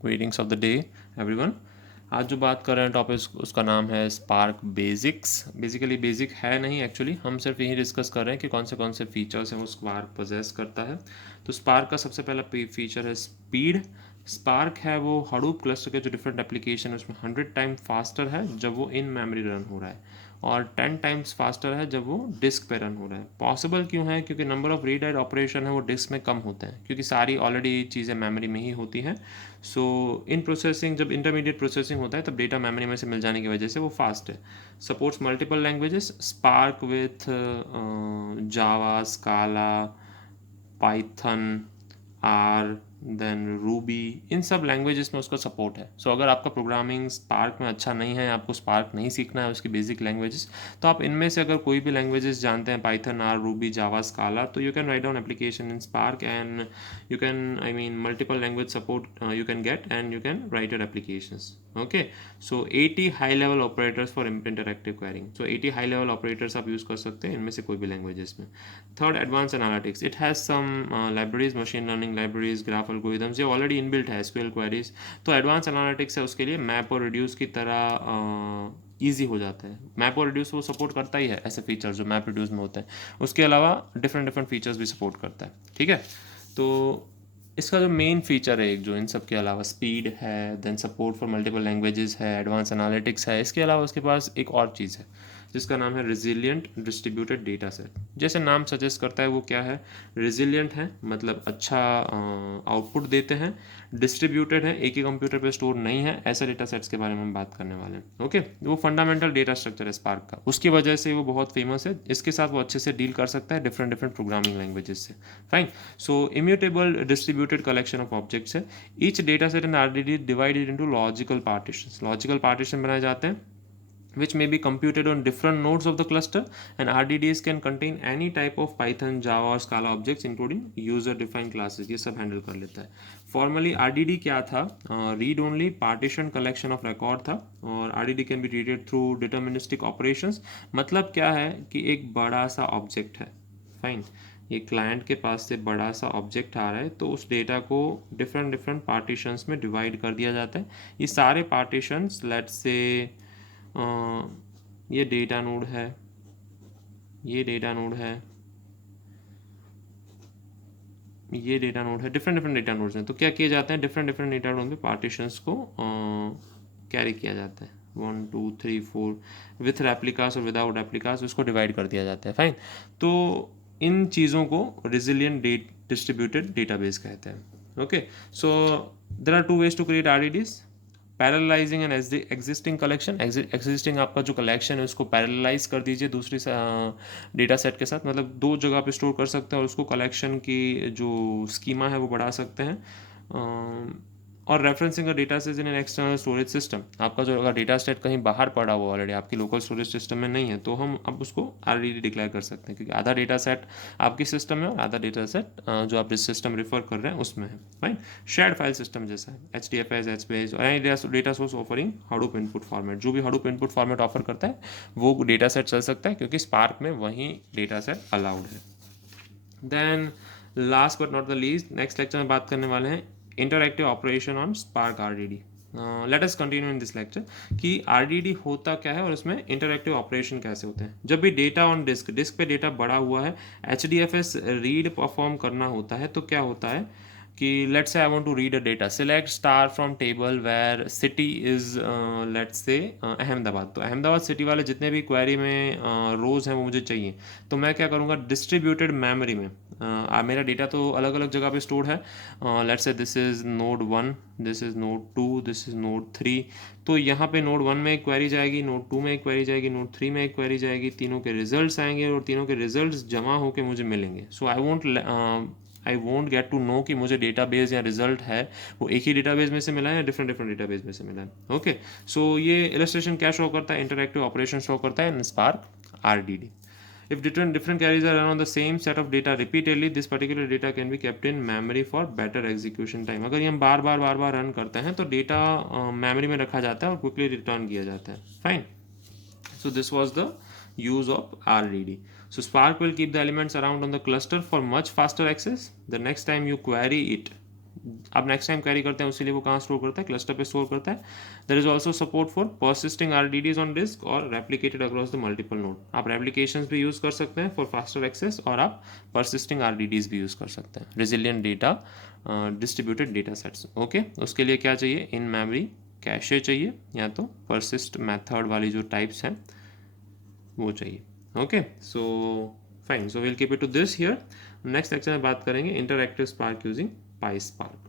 Greetings of the day everyone. आज जो बात कर रहे हैं टॉपिक उसका नाम है स्पार्क बेसिक्स। बेसिकली बेसिक है नहीं, एक्चुअली हम सिर्फ यही डिस्कस कर रहे हैं कि कौन से फीचर्स हैं वो स्पार्क पोजेस करता है। तो स्पार्क का सबसे पहला फीचर है स्पीड। स्पार्क है वो हडूप क्लस्टर के जो डिफरेंट एप्लीकेशन है उसमें 100 टाइम फास्टर है जब वो इन मेमोरी रन हो रहा है, और 10 टाइम्स फास्टर है जब वो डिस्क पे रन हो रहा है। पॉसिबल क्यों है? क्योंकि number of read write operation है वो डिस्क में कम होते हैं, क्योंकि सारी ऑलरेडी चीज़ें मेमोरी में ही होती हैं। सो इन प्रोसेसिंग, जब इंटरमीडिएट प्रोसेसिंग होता है तब डेटा मेमोरी में से मिल जाने की वजह से वो फास्ट है। Supports multiple languages, Spark with Java, Scala, Python, R, then Ruby, इन सब लैंग्वेजेस में उसका सपोर्ट है। सो अगर आपका प्रोग्रामिंग स्पार्क में अच्छा नहीं है, आपको स्पार्क नहीं सीखना है उसकी बेसिक लैंग्वेजेस, तो आप इनमें से अगर कोई भी लैंग्वेजेस जानते हैं, Python, R, Ruby, Java, Scala, तो you can write down application in Spark and you can, I mean multiple language support you can get and you can write your applications. Okay, so 80 high level operators for interactive querying. So 80 high level operators आप use कर सकते हैं इनमें से कोई भी languages में। Third, advance analytics. It has some libraries, machine learning libraries, graph algorithms, ये ऑलरेडी इनबिल्ट है एसक्यूएल क्वेरीज। तो एडवांस एनालिटिक्स है उसके लिए मैप और रिड्यूस की तरह ईजी हो जाता है। मैप और रिड्यूस वो सपोर्ट करता ही है, ऐसे फीचर्स जो मैप रिड्यूस में होते हैं। उसके अलावा डिफरेंट डिफरेंट फीचर्स भी सपोर्ट करता है। ठीक है, तो इसका जो मेन फीचर है, एक जो इन सब के अलावा स्पीड है, then support for multiple languages है, एडवांस एनालिटिक्स है, इसके अलावा उसके पास एक और चीज़ है जिसका नाम है रिजिलियंट डिस्ट्रीब्यूटेड डेटा सेट। जैसे नाम सजेस्ट करता है वो क्या है, रिजिलियंट है मतलब अच्छा आउटपुट देते हैं, डिस्ट्रीब्यूटेड है एक ही कंप्यूटर पे स्टोर नहीं है, ऐसे डेटा सेट्स के बारे में हम बात करने वाले हैं। ओके, वो फंडामेंटल डेटा स्ट्रक्चर है स्पार्क का, उसकी वजह से वो बहुत फेमस है। इसके साथ वो अच्छे से डील कर सकता है डिफरेंट डिफरेंट प्रोग्रामिंग लैंग्वेजेस से। Fine, so immutable distributed collection of objects है। Each data set in RDD divided into logical partitions. Logical partition बनाए जाते हैं which may be computed on different nodes of the cluster, and RDDs can contain any type of Python, Java और Scala objects including user defined classes। ये सब handle कर लेता है। Formally RDD क्या था? Read only partition collection of record था, और RDD can be treated through deterministic operations. मतलब क्या है कि एक बड़ा सा ऑब्जेक्ट है, फाइन, ये क्लाइंट के पास से बड़ा सा ऑब्जेक्ट आ रहा है, तो उस डेटा को डिफरेंट डिफरेंट पार्टीशंस में डिवाइड कर दिया जाता है। ये सारे पार्टीशंस, लेट्स से ये डेटा नोड है, ये डेटा नोड है, ये डेटा नोड है, डिफरेंट डिफरेंट डेटा नोड्स हैं। तो क्या किए जाते हैं, डिफरेंट डिफरेंट डेटा नोड में पार्टीशंस को कैरी किया जाता है, 1 2 3 4 विथ रेप्लिकास और विदाउट रेप्लिकास उसको डिवाइड कर दिया जाता है। फाइन, तो इन चीज़ों को रिजिलियंट डिस्ट्रीब्यूटेड डेटाबेस कहते हैं। Okay, so there are two ways to create RDDs। Parallelising an existing collection, existing आपका जो कलेक्शन है उसको पैरेललाइज कर दीजिए दूसरी डेटा सेट के साथ, मतलब दो जगह पे स्टोर कर सकते हैं और उसको कलेक्शन की जो स्कीमा है वो बढ़ा सकते हैं। और referencing data set in an external storage system, आपका जो अगर डेटा सेट कहीं बाहर पड़ा हुआ ऑलरेडी आपकी लोकल स्टोरेज सिस्टम में नहीं है, तो हम अब उसको RDD डिक्लेयर कर सकते हैं, क्योंकि आधा डेटा सेट आपकी सिस्टम में और आधा डेटा सेट जो आप जिस सिस्टम रेफर कर रहे हैं उसमें है। राइट, शेयर्ड फाइल सिस्टम जैसा है HDFS, HBase और any data source offering Hadoop input format, जो भी हडूप इनपुट फॉर्मेट ऑफर करता है वो डेटा सेट चल सकता है, क्योंकि स्पार्क में वही डेटा सेट अलाउड है। Then last but not the least, next lecture में बात करने वाले हैं interactive operation on Spark RDD। Let us continue in this lecture कि RDD होता क्या है और उसमें इंटरएक्टिव ऑपरेशन कैसे होते हैं। जब भी डेटा ऑन डिस्क पे डेटा बड़ा हुआ है, HDFS रीड परफॉर्म करना होता है, तो क्या होता है कि let's say I want to read a data, select star from table where city is let's say Ahmedabad. तो अहमदाबाद सिटी वाले जितने भी क्वेरी में रोज़ हैं वो मुझे चाहिए, तो मैं क्या करूँगा, डिस्ट्रीब्यूटेड मेमोरी में मेरा डेटा तो अलग अलग जगह पे स्टोर है। Let's say this is node 1, this is node 2, this is node 3। तो यहाँ पे नोड 1 में एक क्वेरी जाएगी, नोड 2 में एक क्वेरी जाएगी, नोड 3 में एक क्वेरी जाएगी, तीनों के रिजल्ट्स आएंगे और तीनों के रिजल्ट्स जमा होकर मुझे मिलेंगे। So I won't get to know कि मुझे डेटाबेस या रिजल्ट है वो एक ही डेटाबेस में से मिला है या डिफरेंट डिफरेंट डेटाबेस में से मिला है। ओके, सो ये इलस्ट्रेशन क्या शो करता है, इंटरएक्टिव ऑपरेशन शो करता है इन spark RDD। If different carriers are run on the same set of data repeatedly, this particular data can be kept in memory for better execution time। अगर ये हम बार बार run करते हैं तो डेटा मेमोरी में रखा जाता है और क्विकली रिटर्न किया जाता है। Fine, so this was the use of RDD। So Spark will keep the elements around on the cluster for much faster access. The next time you query it, अब next time carry करते हैं उसके लिए वो कहाँ store करता है, cluster पे स्टोर करता है। There is also support for persisting RDDs on disk और replicated across the multiple node. आप रेप्लिकेशंस भी यूज़ कर सकते हैं फॉर फास्टर एक्सेस, और आप परसिस्टिंग RDDs भी यूज़ कर सकते हैं, resilient data distributed data sets. Okay, उसके लिए क्या चाहिए, इन मेमोरी कैशे चाहिए, या तो परसिस्ट मेथड वाली जो टाइप्स हैं वो चाहिए। Okay, so fine, so will keep it to this here. Next lecture में बात करेंगे इंटरएक्टिव स्पार्क यूजिंग पाई स्पार्क।